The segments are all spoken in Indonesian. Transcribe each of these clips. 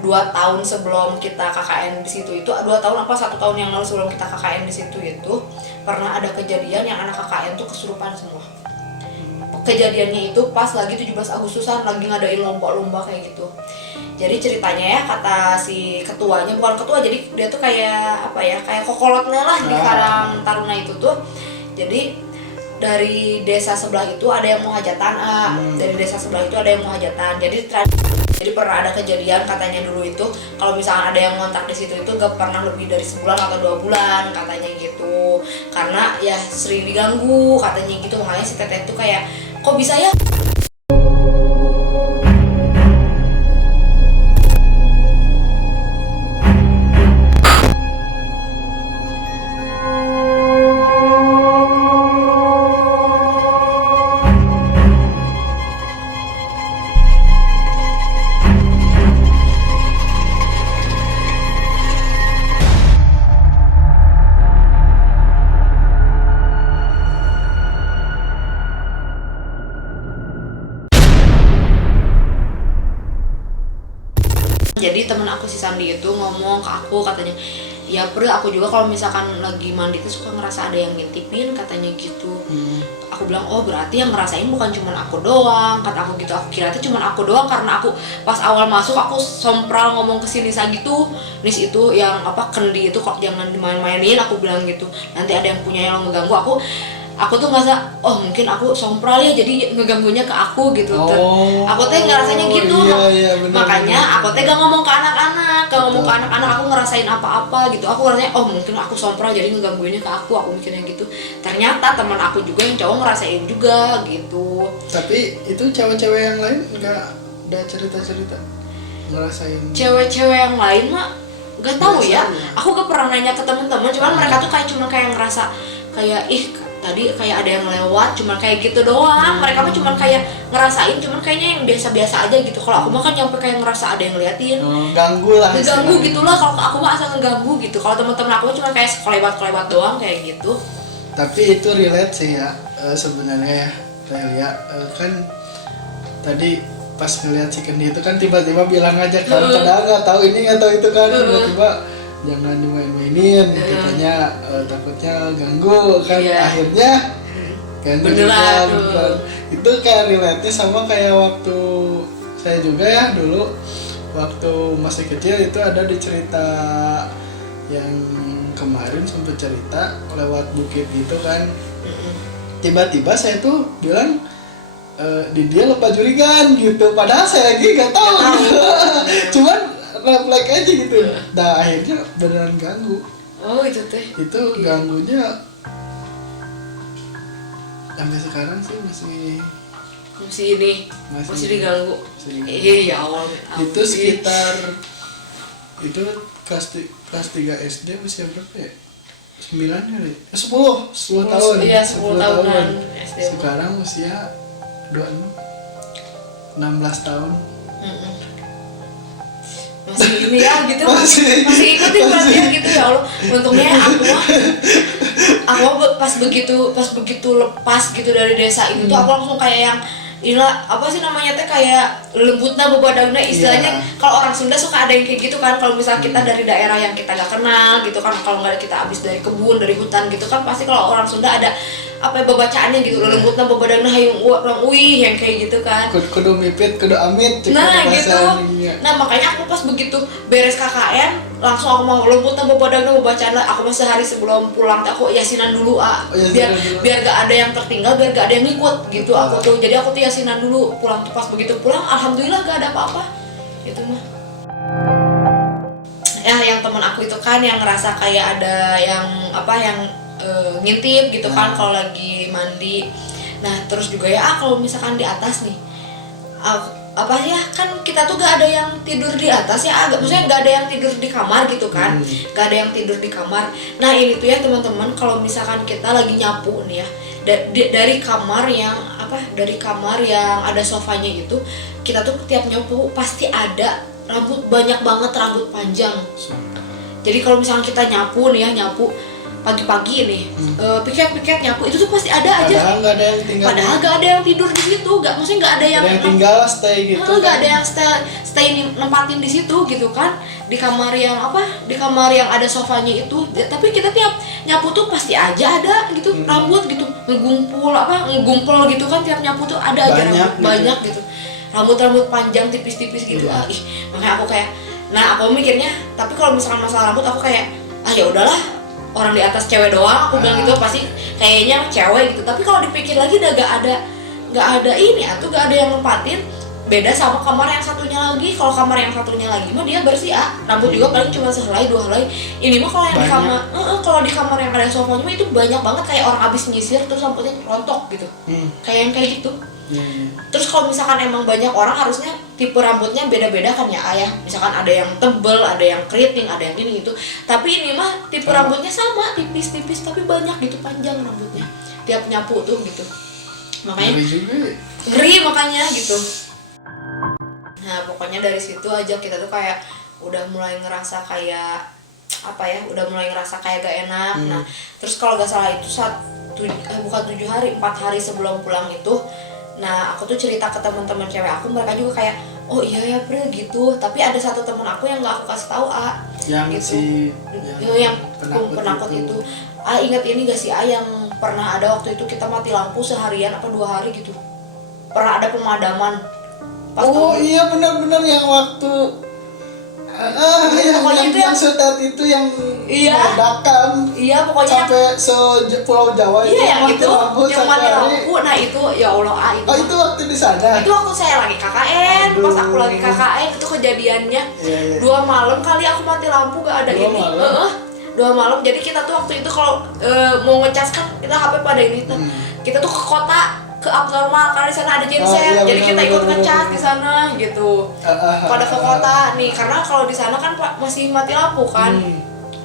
2 tahun sebelum kita KKN di situ itu 2 tahun apa 1 tahun yang lalu sebelum kita KKN di situ itu pernah ada kejadian yang anak KKN tuh kesurupan semua. Kejadiannya itu pas lagi 17 Agustusan lagi ngadain lomba-lomba kayak gitu. Jadi ceritanya ya kata si ketuanya, bukan ketua, jadi dia tuh kayak apa ya, kayak kokolotnya lah di Karang Taruna itu tuh. Jadi dari desa sebelah itu ada yang mau hajatan, dari desa sebelah itu ada yang mau hajatan. Jadi pernah ada kejadian katanya dulu itu kalau misalkan ada yang ngontak di situ itu gak pernah lebih dari sebulan atau 2 bulan katanya gitu. Karena ya sering diganggu katanya gitu, makanya si teteh itu kayak kok bisa ya. Jadi temen aku si Sandi itu ngomong ke aku katanya, ya Pri aku juga kalau misalkan lagi mandi tuh suka ngerasa ada yang ngintipin katanya gitu. Aku bilang oh berarti yang ngerasain bukan cuma aku doang, kata aku gitu. Aku kira itu cuma aku doang karena aku pas awal masuk aku sompral ngomong ke si Nisa gitu, Nis itu yang apa kendi itu kok jangan dimain-mainin, aku bilang gitu. Nanti ada yang punya yang ngeganggu aku tuh ngerasa oh mungkin aku sompral ya jadi ngeganggunya ke aku gitu. Aku tuh ngerasanya gitu. Iya, bener, makanya bener. aku tuh gak ngomong ke anak-anak, aku ngerasain apa-apa gitu. Aku ngerasanya oh mungkin aku sompral jadi ngegangguinnya ke aku mikirnya gitu. Ternyata teman aku juga yang cowok ngerasain juga gitu. Tapi itu cewek-cewek yang lain nggak ada cerita-cerita ngerasain? Cewek-cewek yang lain mah gak tahu ya. Biasanya. Aku gak pernah nanya ke teman-teman, cuman mereka tuh kayak ngerasa kayak tadi kayak ada yang lewat, cuman kayak gitu doang. Mereka mah cuman kayak ngerasain, cuman kayaknya yang biasa-biasa aja gitu. Kalau aku mah kan nyampe kayak ngerasa ada yang ngeliatin, Ganggu lah. ngeganggu gitulah. Kalau aku mah asal ngeganggu gitu. Kalau teman-teman aku cuma kayak kelebat doang kayak gitu. Tapi itu relate sih ya sebenarnya ya Relia. Kan tadi pas ngeliat si Kendi itu kan tiba-tiba bilang aja kan, padahal nggak tahu ini nggak tahu itu kan, tiba-tiba jangan dimain-mainin katanya, takutnya ganggu kan. Akhirnya kan beneran itu kayak relate-nya sama kayak waktu saya juga ya dulu waktu masih kecil itu ada di cerita yang kemarin sempat cerita lewat bukit gitu kan. Tiba-tiba saya tuh bilang di dia lupa jurigan gitu, padahal saya lagi nggak tahu gitu. Cuman refleks aja gitu. Nah akhirnya beneran ganggu. Oh itu teh. Itu ganggunya sampai sekarang sih masih diganggu. Iya awal. Itu sekitar itu kelas 3 SD usia berapa ya? 9 kali? 10 tahun. Iya 10 tahunan SD. Sekarang usia 26 16 tahun. Masih ini ya gitu, masih ikutin perhatian gitu ya Allah. Untungnya aku pas begitu lepas gitu dari desa itu tuh aku langsung kayak yang inilah apa sih namanya teh kayak lembutna bebadagna istilahnya. Kalau orang Sunda suka ada yang kayak gitu kan, kalau misalnya kita dari daerah yang kita gak kenal gitu kan, kalau nggak kita habis dari kebun dari hutan gitu kan, pasti kalau orang Sunda ada apa ya bacaannya gitu, lembutna bebadagna hayung urang uih yang kayak gitu kan. Kudu mipit, kudu amit. Nah gitu. Nah makanya aku pas begitu beres KKN langsung aku mau lembutna bebadagna bacaan lah. Aku masih sehari sebelum pulang aku yasinan dulu biar gak ada yang tertinggal, biar gak ada yang ngikut gitu. Aku tuh jadi aku tuh yasinan dulu pulang tuh. Pas begitu pulang alhamdulillah gak ada apa-apa itu mah. Ya yang temen aku itu kan yang ngerasa kayak ada yang apa yang ngintip gitu kan kalau lagi mandi. Nah terus juga ya kalau misalkan di atas nih apa ya kan kita tuh gak ada yang tidur di atas ya, maksudnya gak ada yang tidur di kamar gitu kan, gak ada yang tidur di kamar. Nah ini tuh ya teman-teman, kalau misalkan kita lagi nyapu nih ya dari kamar yang ada sofanya itu, kita tuh tiap nyapu pasti ada banyak banget rambut panjang. Jadi kalau misalkan kita nyapu nih ya pagi-pagi nih piket-piket nyapu itu tuh pasti ada aja. Padahal nggak ada yang tinggal. Padahal nggak ada yang tidur di situ, maksudnya nggak ada yang tinggal stay gitu. nggak ada yang stay nempatin di situ gitu kan, di kamar yang ada sofanya itu. Tapi kita tiap nyapu tuh pasti aja ada gitu rambut gitu ngegumpul gitu kan, tiap nyapu tuh ada aja banyak gitu. Rambut panjang tipis-tipis gitu. Makanya aku kayak, nah aku mikirnya, tapi kalau misalkan masalah rambut aku kayak ya udahlah, orang di atas cewek doang, aku bilang gitu, pasti kayaknya cewek gitu. Tapi kalau dipikir lagi udah gak ada ini atau gak ada yang nempatin. Beda sama kamar yang satunya lagi. Kalau kamar yang satunya lagi mah dia bersih rambut juga paling cuma sehelai 2 helai. Ini mah kalau yang di kamar di kamar yang ada sofanya mah itu banyak banget, kayak orang abis nyisir terus rambutnya rontok gitu. Kayak gitu. Terus kalau misalkan emang banyak orang, harusnya tipe rambutnya beda-beda kan ya ayah. Misalkan ada yang tebel, ada yang keriting, ada yang ini gitu. Tapi ini mah tipe rambutnya sama, tipis-tipis tapi banyak gitu, panjang rambutnya tiap nyapu tuh gitu. Makanya ngeri makanya gitu. Nah pokoknya dari situ aja kita tuh kayak udah mulai ngerasa kayak udah mulai ngerasa kayak gak enak. Nah terus kalau gak salah itu bukan 7 hari, 4 hari sebelum pulang itu, nah aku tuh cerita ke teman-teman cewek aku, mereka juga kayak oh iya ya Pril gitu. Tapi ada satu teman aku yang gak aku kasih tahu yang gitu. yang penakut itu. Ingat ini gak sih yang pernah ada waktu itu kita mati lampu seharian 2 hari gitu, pernah ada pemadaman pas iya benar-benar yang waktu yang setat itu yang meledakan. Iya pokoknya sampai Pulau Jawa itu yang mati lampu. Nah itu ya Allah itu waktu di sana. Itu waktu saya lagi KKN. Pas aku lagi KKN itu kejadiannya. 2 malam kali aku mati lampu gak ada 2 malam. Jadi kita tuh waktu itu kalau mau ngecas kan kita HP pada ini tuh. Kita tuh ke kota, ke abnormal karena di sana ada genset. Jadi kita ikut ngecas di sana gitu. Pada ke kota nih, karena kalau di sana kan masih mati lampu kan.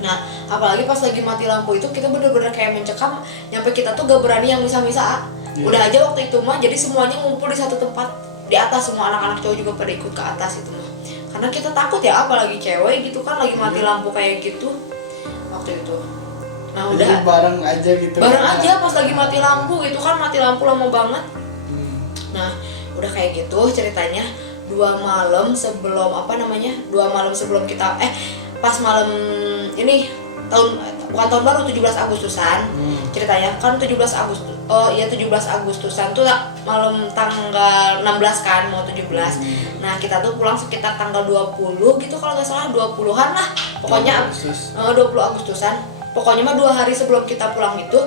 Nah, apalagi pas lagi mati lampu itu kita bener-bener kayak mencekam, nyampe kita tuh gak berani yang misa-misa. Udah aja waktu itu mah jadi semuanya ngumpul di satu tempat di atas, semua anak-anak cowok juga pada ikut ke atas itu mah. Karena kita takut ya, apalagi cewek gitu kan lagi mati lampu kayak gitu waktu itu. Nah udah bareng aja gitu. Bareng aja pas lagi mati lampu gitu kan, mati lampu lama banget. Nah udah kayak gitu ceritanya. 2 malam sebelum 2 malam sebelum kita pas malam ini bukan tahun baru 17 Agustusan. Ceritanya kan 17 Agustusan tuh malam tanggal 16 kan mau 17. Nah kita tuh pulang sekitar tanggal 20 gitu kalau nggak salah, 20-an lah pokoknya. 20 Agustusan pokoknya mah 2 hari sebelum kita pulang itu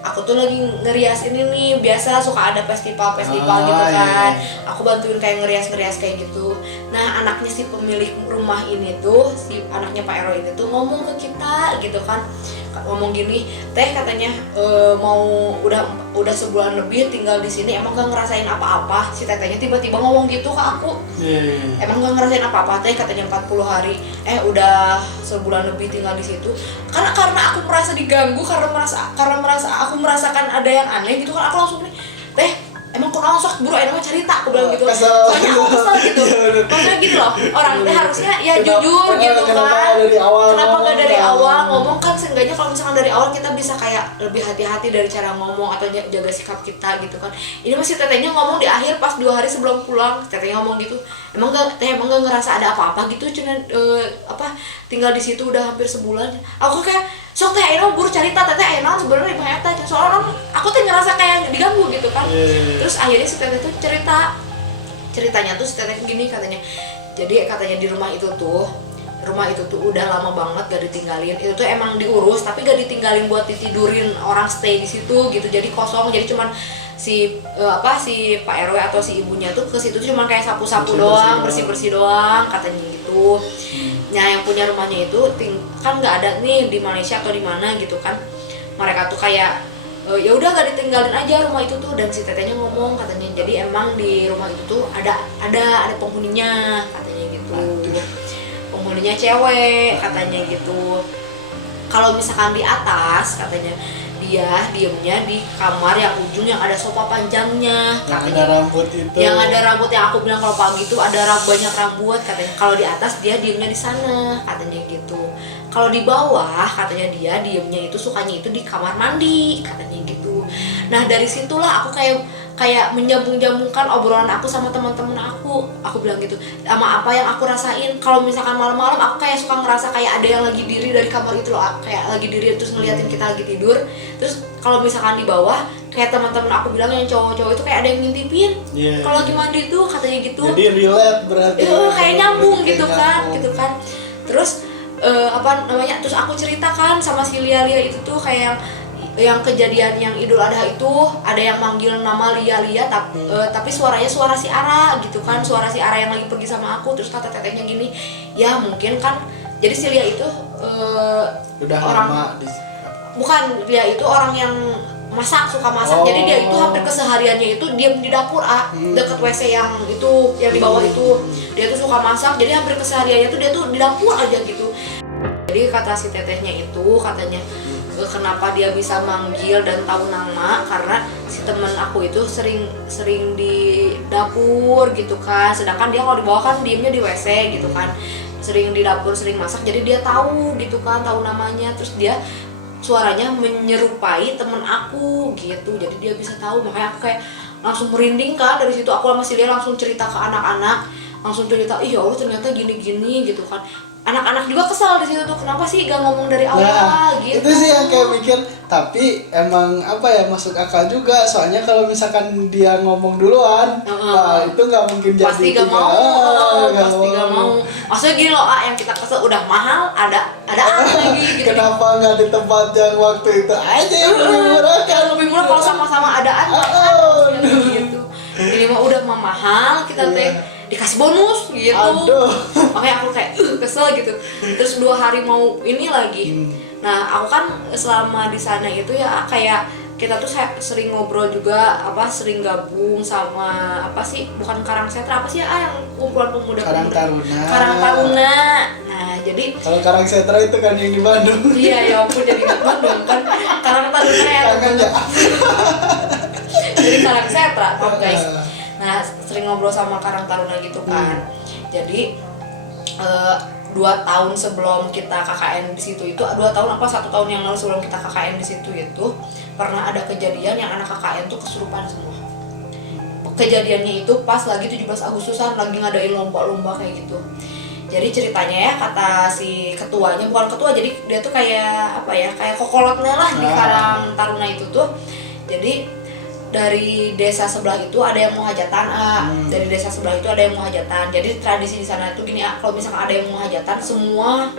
aku tuh lagi ngerias ini nih, biasa suka ada festival gitu kan. Aku bantuin kayak ngerias kayak gitu. Nah anaknya si pemilik rumah ini tuh, si anaknya Pak Ero ini tuh ngomong ke kita gitu kan, ngomong gini, teh katanya mau udah sebulan lebih tinggal di sini, emang gak ngerasain apa-apa. Si tetehnya tiba-tiba ngomong gitu ke aku. Emang gak ngerasain apa-apa teh, katanya 40 hari udah sebulan lebih tinggal di situ. Karena aku merasa diganggu, aku merasakan ada yang aneh gitu kan. Aku langsung nih, teh emang kok sok buru emang cerita, aku bilang gitu. Soalnya aku kesel gitu. Maksudnya gitu loh, orang teh harusnya ya jujur gitu kan. Kenapa gak dari awal ngomong kan, seenggaknya kalau misalkan dari awal kita bisa kayak lebih hati-hati dari cara ngomong atau jaga sikap kita gitu kan. Ini masih tetehnya ngomong di akhir pas 2 hari sebelum pulang, tetehnya ngomong gitu. Emang gak ngerasa ada apa-apa gitu, cuma tinggal di situ udah hampir sebulan. Aku kayak sok teh Eno buru cerita teteh Eno sebenarnya di eta, soalnya aku tuh ngerasa kayak diganggu gitu kan. Terus akhirnya si teteh tuh ceritanya tuh si teteh gini katanya. Jadi katanya di rumah itu tuh udah lama banget gak ditinggalin. Itu tuh emang diurus tapi gak ditinggalin buat ditidurin orang stay di situ gitu. Jadi kosong, jadi cuman si Pak RW atau si ibunya tuh ke situ cuma kayak sapu-sapu doang, bersih-bersih doang katanya gitu. Nah yang punya rumahnya itu kan nggak ada nih di Malaysia atau di mana gitu kan. Mereka tuh kayak ya udah gak ditinggalin aja rumah itu tuh. Dan si tetehnya ngomong katanya, jadi emang di rumah itu tuh ada penghuninya katanya gitu. Penghuninya cewek katanya gitu. Kalau misalkan di atas katanya, di dia diemnya di kamar yang ujung yang ada sofa panjangnya, yang ada rambut itu, yang ada rambut yang aku bilang kalau pagi itu ada banyak rambut katanya. Kalau di atas dia diemnya di sana katanya gitu. Kalau di bawah katanya dia diemnya itu sukanya itu di kamar mandi katanya gitu. Nah dari situlah aku kayak menyambung-jambungkan obrolan aku sama teman-teman aku bilang gitu sama apa yang aku rasain. Kalau misalkan malam-malam aku kayak suka ngerasa kayak ada yang lagi diri dari kamar itu loh, kayak lagi diri terus ngeliatin kita lagi tidur. Terus kalau misalkan di bawah kayak teman-teman aku bilang yang cowok-cowok itu kayak ada yang ngintipin kalau lagi mandi tuh katanya gitu. Jadi relate berarti kayak nyambung gitu kayak kan nyambung. gitu kan. Terus terus aku ceritakan sama si Lia itu tuh kayak yang kejadian yang Idul Adha itu ada yang manggil nama Lia tapi suaranya suara si Ara gitu kan, suara si Ara yang lagi pergi sama aku. Terus kata tetehnya gini, ya mungkin kan jadi si Lia itu udah orang lama bukan, dia itu orang yang suka masak. Jadi dia itu hampir kesehariannya itu diam di dapur deket WC yang itu yang di bawah itu. Dia tuh suka masak, jadi hampir kesehariannya tuh dia tuh di dapur aja gitu. Jadi kata si tetehnya itu katanya kenapa dia bisa manggil dan tahu nama karena si temen aku itu sering di dapur gitu kan, sedangkan dia kalau di bawah kan diemnya di WC gitu kan, sering di dapur sering masak, jadi dia tahu gitu kan, tahu namanya. Terus dia suaranya menyerupai temen aku gitu, jadi dia bisa tahu. Makanya aku kayak langsung merinding kan. Dari situ aku sama si Lia langsung cerita ke anak-anak, langsung cerita, ih ya Allah ternyata gini-gini gitu kan. Anak-anak juga kesal di situ tuh, kenapa sih gak ngomong dari awal gitu. Itu sih yang kayak mikir, tapi emang apa ya, masuk akal juga. Soalnya kalau misalkan dia ngomong duluan, wah itu nggak mungkin jadi. Pasti gak mau, pasti gak mau. Maksudnya gini loh, yang kita kesel udah mahal, ada lagi gitu. Kenapa nggak di tempat yang waktu itu aja yang lebih murah kan? Lebih murah kalau sama-sama adaan gitu. Ini mah udah mahal, kita teh dikasih bonus gitu. Aduh. Makanya aku kayak kesel gitu. Terus 2 hari mau ini lagi. Nah aku kan selama di sana itu ya kayak kita tuh sering ngobrol juga, sering gabung sama bukan Karang Setra, apa sih yang kumpulan pemuda Karang Taruna. Nah jadi kalau Karang Setra itu kan yang di Bandung. Iya ya ampun, jadi di Bandung kan Karang Taruna ya. Jadi Karang Setra guys. Nah sering ngobrol sama Karang Taruna gitu kan. Jadi 2 tahun sebelum kita KKN di situ itu 2 tahun 1 tahun yang lalu sebelum kita KKN di situ itu pernah ada kejadian yang anak KKN tuh kesurupan semua. Kejadiannya itu pas lagi 17 Agustusan lagi ngadain lomba-lomba kayak gitu. Jadi ceritanya ya kata si ketuanya, bukan ketua, jadi dia tuh kayak kayak kokolotnya lah di Karang Taruna itu tuh. Jadi dari desa sebelah itu ada yang mau hajatan, dari desa sebelah itu ada yang mau hajatan. Jadi tradisi di sana itu gini, kalau misalkan ada yang mau hajatan, semua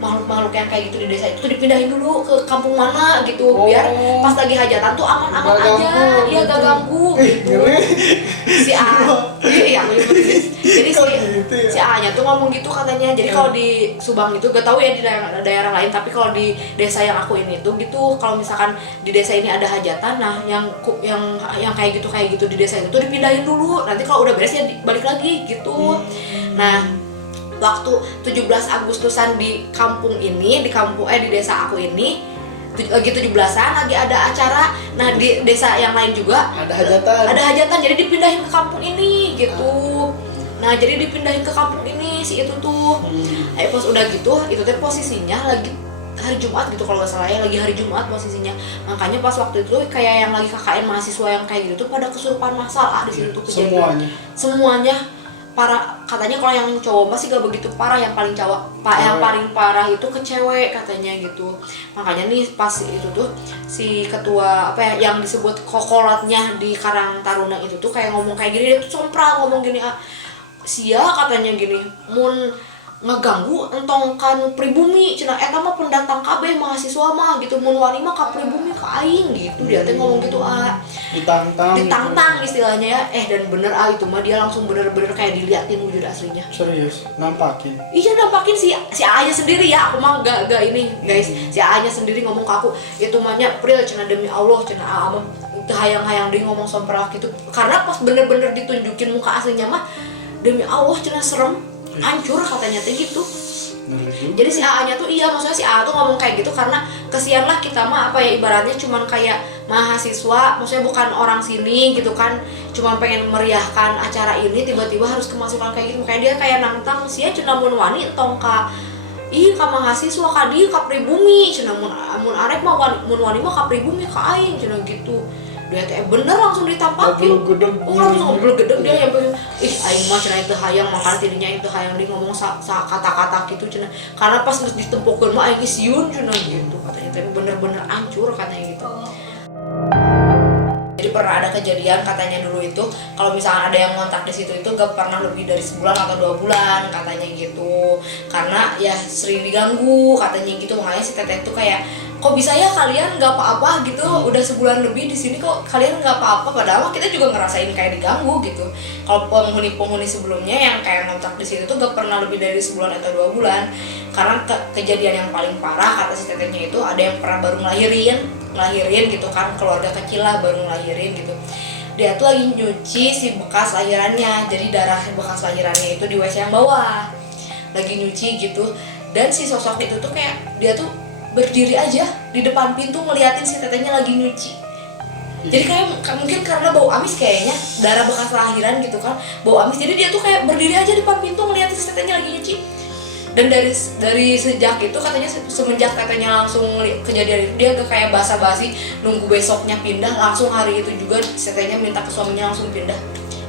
makhluk-makhluk yang kayak gitu di desa itu dipindahin dulu ke kampung mana gitu, biar pas lagi hajatan tuh aman-aman aja, iya gak ganggu gitu. Si A, iya jadi si A-nya tuh ngomong gitu katanya. Jadi kalau di Subang itu gak tahu ya di daerah lain, tapi kalau di desa yang aku ini tuh gitu, kalau misalkan di desa ini ada hajatan, nah yang kayak gitu di desa itu tuh dipindahin dulu, nanti kalau udah beres ya balik lagi gitu. Nah waktu 17 Agustusan di kampung ini, di desa aku ini lagi 17-an, lagi ada acara. Nah di desa yang lain juga ada hajatan, jadi dipindahin ke kampung ini gitu. Nah jadi dipindahin ke kampung ini si itu tuh. Pas udah gitu, itu teh posisinya lagi hari Jumat gitu kalau nggak salah ya, lagi hari Jumat posisinya. Makanya pas waktu itu kayak yang lagi KKN mahasiswa yang kayak gitu tuh pada kesurupan massal di situ tuh kejadian. Semuanya parah katanya. Kalau yang cowok masih gak begitu parah, yang paling yang paling parah itu ke cewek katanya gitu. Makanya nih pas itu tuh si ketua yang disebut kokolotnya di Karang Taruna itu tuh kayak ngomong kayak gini, dia tuh sompral ngomong gini, sia katanya gini, mun ngeganggu entong kan pribumi cenah eta mah pendatang kabeh mahasiswa mah gitu, mun wani mah ka pribumi ka aing gitu. Dia teh ngomong gitu ditantang istilahnya ya. Dan bener itu mah dia langsung bener-bener kayak diliatin wujud aslinya. Serius nampakin si A-nya sendiri ya. Aku mah gak ini guys, si A-nya sendiri ngomong ke aku, itu mahnya Pril cenah demi Allah cenah A mah itu hayang-hayang dia ngomong somprak gitu, karena pas bener-bener ditunjukin muka aslinya mah demi Allah cenah serem. hancur katanya tuh gitu. Ngeri juga. Jadi si AA-nya tuh maksudnya si AA tuh ngomong kayak gitu karena kesian lah kita mah apa ya, ibaratnya cuman kayak mahasiswa, maksudnya bukan orang sini gitu kan, cuma pengen meriahkan acara ini tiba-tiba harus kemasukan kayak gitu. Makanya dia kayak nantang sia cenah mun wani entong ka ka mahasiswa ka dieu ka pribumi cenah mun arek mah mun wani mah ka pribumi ka aing cenah gitu. Dia teh bener langsung ditampakin. Langsung gedeg dia yang aing mah cenah teu hayang makan tidinya itu hayang di ngomong kata-kata gitu cenah. Karena pas geus ditempokeun mah aing sieun cenah gitu katanya, tapi bener-bener hancur katanya gitu. Jadi pernah ada kejadian katanya dulu itu kalau misalnya ada yang ngontak di situ itu gak pernah lebih dari sebulan atau 2 bulan katanya gitu, karena ya sering diganggu katanya gitu. Makanya si teteh tuh kayak kok bisa ya kalian nggak apa-apa gitu, udah sebulan lebih di sini kok kalian nggak apa-apa, padahal kita juga ngerasain kayak diganggu gitu. Kalau penghuni sebelumnya yang kayak ngontak di situ tuh gak pernah lebih dari sebulan atau 2 bulan, karena kejadian yang paling parah kata si tetehnya itu ada yang pernah baru ngelahirin gitu kan, keluarga kecil lah baru ngelahirin gitu. Dia tuh lagi nyuci si bekas lahirannya, jadi darah bekas lahirannya itu di WC yang bawah lagi nyuci gitu. Dan si sosok itu tuh kayak dia tuh berdiri aja di depan pintu ngeliatin si tetehnya lagi nyuci. Jadi kayak mungkin karena bau amis kayaknya, darah bekas lahiran gitu kan, bau amis, jadi dia tuh kayak berdiri aja di depan pintu ngeliatin si tetehnya lagi nyuci. Dan dari sejak itu katanya semenjak katanya langsung kejadian itu dia kayak basa-basi nunggu besoknya pindah, langsung hari itu juga tetehnya minta ke suaminya langsung pindah.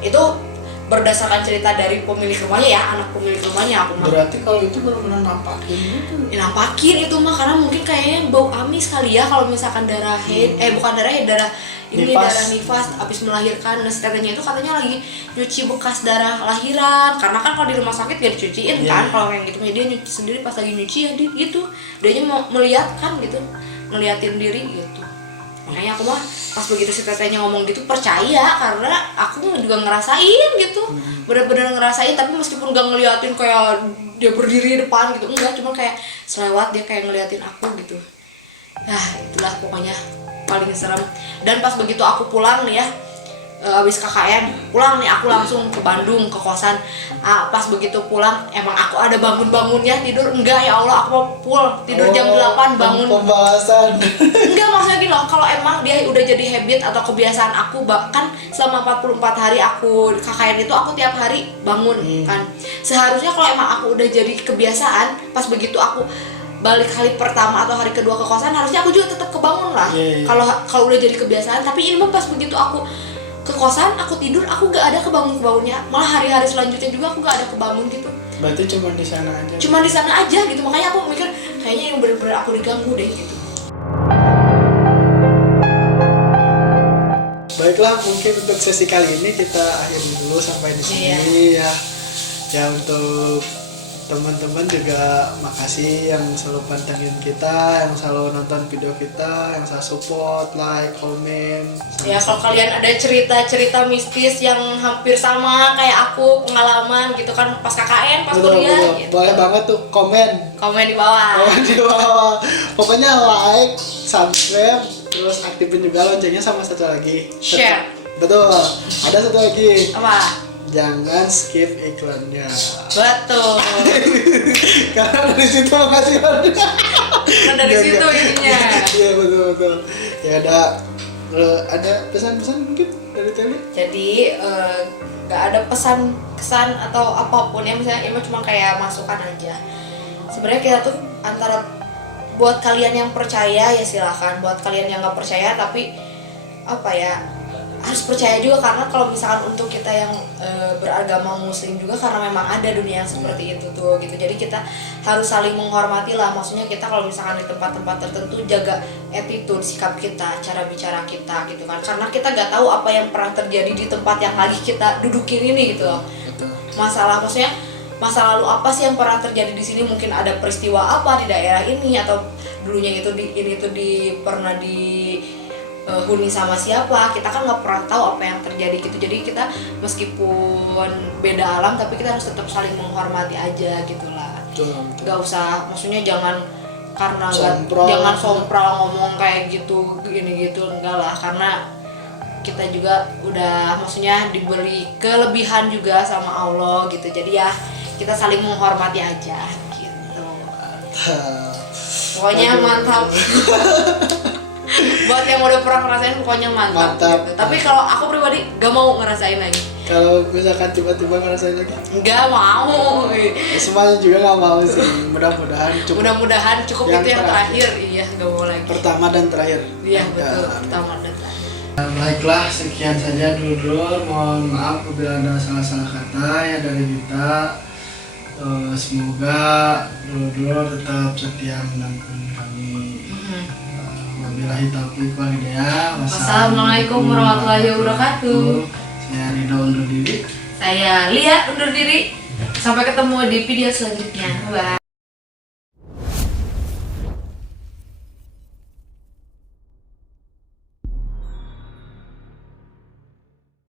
Itu berdasarkan cerita dari pemilik rumahnya ya, anak pemilik rumahnya. Aku mah berarti kalau itu benar-benar nampakin gitu. Nampakin itu mah karena mungkin kayaknya bau amis kali ya, kalau misalkan darah head bukan darah head, darah ini nifas. Darah nifas habis melahirkan. Nah katanya itu katanya lagi nyuci bekas darah lahiran, karena kan kalau di rumah sakit gak dicuciin kan, kalau yang gitu dia nyuci sendiri pas lagi nyuci ya gitu. Dianya mau melihat kan gitu, ngeliatin diri gitu. Makanya aku mah pas begitu si tetehnya ngomong gitu percaya, karena aku juga ngerasain gitu, bener-bener ngerasain. Tapi meskipun gak ngeliatin kayak dia berdiri di depan gitu, enggak, cuma kayak selewat dia kayak ngeliatin aku gitu. Itulah pokoknya paling serem. Dan pas begitu aku pulang nih ya, abis KKN pulang nih, aku langsung ke Bandung ke kosan. Pas begitu pulang emang aku ada bangun-bangunnya tidur, enggak ya Allah, aku mau full tidur jam 8 bangun. Pembahasan. Enggak, maksudnya gini loh, kalau emang dia udah jadi habit atau kebiasaan aku, bahkan selama 44 hari aku KKN itu aku tiap hari bangun kan. Seharusnya kalau emang aku udah jadi kebiasaan, pas begitu aku balik hari pertama atau hari kedua ke kosan, harusnya aku juga tetap kebangun lah. Kalau udah jadi kebiasaan. Tapi ini mah pas begitu aku ke kosan, aku tidur, aku gak ada kebangunnya. Malah hari-hari selanjutnya juga aku gak ada kebangun gitu. Berarti cuma di sana aja. Cuma di sana aja gitu. Makanya aku mikir kayaknya yang bener-bener aku diganggu deh gitu. Baiklah, mungkin untuk sesi kali ini kita akhiri dulu sampai di sini ya. Ya untuk teman-teman juga makasih yang selalu pantengin kita, yang selalu nonton video kita, yang selalu support, like, komen. Ya kalau kalian ada cerita-cerita mistis yang hampir sama kayak aku pengalaman gitu kan pas KKN, pas kuliah gitu. Boleh banget tuh komen di bawah. Pokoknya like, subscribe, terus aktifin juga loncengnya, sama satu lagi share. Betul, ada satu lagi, apa? Jangan skip iklannya. Betul. Karena dari situ makasih banget. Kan dari situ ininya. Iya betul. Ya ada pesan-pesan mungkin dari Teli? Jadi nggak ada pesan kesan atau apapun ya, misalnya emang cuma kayak masukan aja. Sebenarnya kita tuh antara buat kalian yang percaya ya silakan, buat kalian yang nggak percaya tapi apa ya, harus percaya juga, karena kalau misalkan untuk kita yang beragama muslim juga, karena memang ada dunia yang seperti itu tuh gitu. Jadi kita harus saling menghormati lah, maksudnya kita kalau misalkan di tempat-tempat tertentu jaga attitude, sikap kita, cara bicara kita gitu kan, karena kita nggak tahu apa yang pernah terjadi di tempat yang lagi kita dudukin ini gitu loh. Maksudnya masa lalu apa sih yang pernah terjadi di sini, mungkin ada peristiwa apa di daerah ini, atau dulunya itu pernah dihuni sama siapa, kita kan nggak pernah tahu apa yang terjadi gitu. Jadi kita meskipun beda alam tapi kita harus tetap saling menghormati aja gitulah. Nggak usah, maksudnya jangan karena jangan sompral ngomong kayak gitu gini gitu, enggak lah, karena kita juga udah maksudnya diberi kelebihan juga sama Allah gitu. Jadi ya kita saling menghormati aja gitu. Mantap. Pokoknya Aduh. mantap. Buat yang udah pernah ngerasain pokoknya mantap, Mantap. gitu. Tapi kalau aku pribadi gak mau ngerasain lagi. Kalau misalkan tiba-tiba ngerasain lagi, Gak mau. semuanya juga nggak mau sih. Mudah-mudahan cukup. Mudah-mudahan cukup Yang itu yang terakhir. terakhir. Iya, gak mau lagi. Pertama dan terakhir. Iya betul, Ya, pertama dan terakhir. Baiklah, sekian saja dulur. Mohon maaf apabila ada salah-salah kata ya dari kita. Semoga dulur tetap setia menonton kami. Wabillahi taufiq wal hidayah. Wassalamualaikum warahmatullahi wabarakatuh. Saya Ridho undur diri. Saya Lia undur diri. Sampai ketemu di video selanjutnya. Bye.